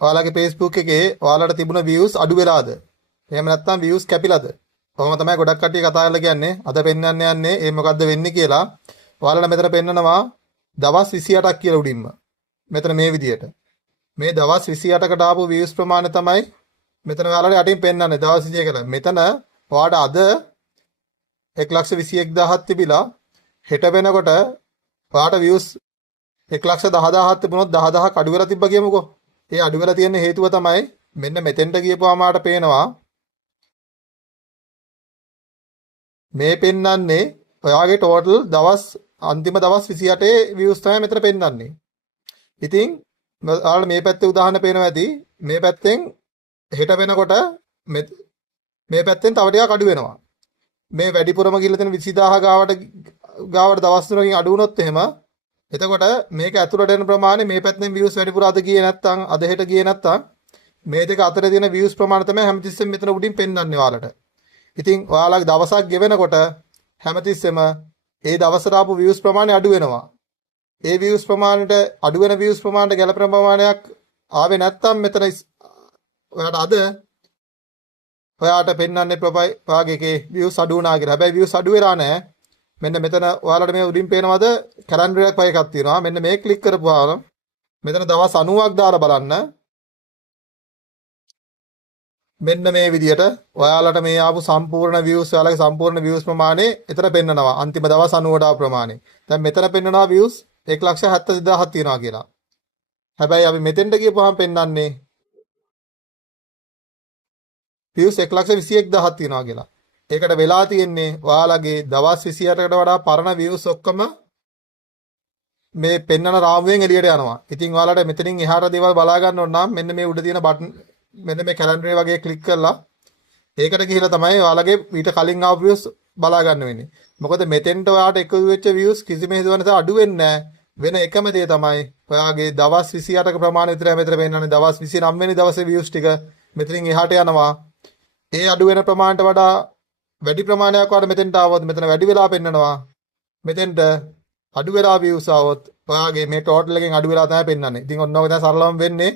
ඔයාලගේ Facebook එකේ ඔයාලට තිබුණ views අඩු වෙලාද? එහෙම නැත්නම් views කැපිලාද? කොහොම තමයි ගොඩක් කට්ටිය කතා කරලා කියන්නේ. අද පෙන්වන්න යන්නේ මේ මොකද්ද වෙන්නේ කියලා. ඔයාලට මෙතන පෙන්නනවා දවස් 28ක් කියලා උඩින්ම. මෙතන මේ විදියට. මේ දවස් 28කට ආපු views ප්‍රමාණය තමයි මෙතන ඔයාලට යටින් පෙන්වන්නේ දවස් 21කට. මෙතන ඔයාලට අද 1,21,000ක් තිබිලා හෙට වෙනකොට ඔයාලට views 1,10,000ක් තිබුණොත් 10,000ක් අඩු වෙලා තිබ්බා කියමුකෝ. ඒ අඩු වෙලා තියෙන හේතුව තමයි මෙන්න මෙතෙන්ට ගියපුවාම ආට පේනවා මේ පෙන්වන්නේ ඔයාගේ ටෝටල් දවස් අන්තිම දවස් 28 views තමයි මෙතන පෙන්වන්නේ. ඉතින් ඔයාලට මේ පැත්තේ උදාහරණ පේනවා ඇති. මේ පැත්තෙන් හෙට වෙනකොට මේ පැත්තෙන් තව ටිකක් අඩු වෙනවා. මේ වැඩිපුරම ගිහලා තියෙන 20000 ගාවට දවස් 3කින් අඩු වුණොත් එහෙම එතකොට මේක ඇතුළට එන ප්‍රමාණය මේ පැත්තෙන් views වැඩිපුර අද ගියේ නැත්නම් අද හෙට ගියේ නැත්නම් මේ දෙක අතරේ තියෙන views ප්‍රමාණය තමයි හැමතිස්සෙම මෙතන උඩින් පෙන්වන්නේ ඔයාලට. ඉතින් ඔයාලගේ දවසක් ගෙවෙනකොට හැමතිස්සෙම ඒ දවසට ආපු views ප්‍රමාණය අඩු වෙනවා. ඒ views ප්‍රමාණයට අඩු වෙන views ප්‍රමාණයට ගැලපෙන ප්‍රමාණයක් ආවේ නැත්නම් මෙතන ඔයාලට අද ඔයාලට පෙන්වන්නේ ඔයාගේ එකේ views අඩු වුණා කියලා. හැබැයි views අඩු වෙලා නැහැ. මෙන්න මෙතන ඔයාලට මේ උඩින් පේනවද කැලෙන්ඩර් එකක් වගේ එකක් තියෙනවා. මෙන්න මේ ක්ලික් කරපුවාම මෙතන දවස් 90ක් දාලා බලන්න. මෙන්න මේ විදියට ඔයාලට මේ ආපු සම්පූර්ණ views ඔයාලගේ සම්පූර්ණ views ප්‍රමාණය එතන පෙන්නනවා. අන්තිම දවස් 90ට ආපු ප්‍රමාණය. දැන් මෙතන පෙන්නනවා views 1,72,000ක් තියෙනවා කියලා. හැබැයි අපි මෙතෙන්ට ගියපුවාම පෙන්නන්නේ views 1,21,000ක් තියෙනවා කියලා. ඒකට වෙලා තියෙන්නේ ඔයාලගේ දවස් 28කට වඩා පරණ views ඔක්කොම මේ පෙන්නන රාමුවෙන් එළියට යනවා. ඉතින් ඔයාලට මෙතනින් එහාට දේවල් බලා ගන්න ඕන නම් මෙන්න මේ උඩ තියෙන බටන් මෙන්න මේ කැලෙන්ඩර් වගේ ක්ලික් කරලා ඒකට ගිහිල්ලා තමයි ඔයාලගේ ඊට කලින් ආපු views බලා ගන්න වෙන්නේ. මොකද මෙතෙන්ට ඔයාලට එකතු වෙච්ච views කිසිම හේතුවක් නැතුව අඩු වෙන්නේ නැහැ. වෙන එකම දේ තමයි ඔයාගේ දවස් 28ක ප්‍රමාණය විතරයි මෙතන පෙන්නන්නේ. දවස් 29 වෙනි දවසේ views ටික මෙතනින් එහාට යනවා. ඒ අඩු වෙන ප්‍රමාණයට වඩා වැඩි ප්‍රමාණයක් වඩා මෙතෙන්ට ආවොත් මෙතන වැඩි වෙලා පෙන්නනවා. මෙතෙන්ට අඩු වෙලා views ආවොත් ඔයාගේ මේ ටෝටල් එකෙන් අඩු වෙලා තමයි පෙන්නන්නේ. ඉතින් ඔන්න ඔක තමයි සරලවම වෙන්නේ.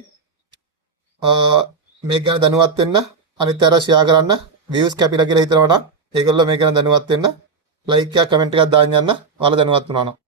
මේක ගැන දැනුවත් වෙන්න අනිත් අයට ෂෙයා කරන්න. views කැපිලා කියලා හිතනවා නම් ඒගොල්ලෝ මේක ගැන දැනුවත් වෙන්න. ලයික් එකක් කමෙන්ට් එකක් දාන්න යන්න. ඔයාලා දැනුවත් වුණා නම්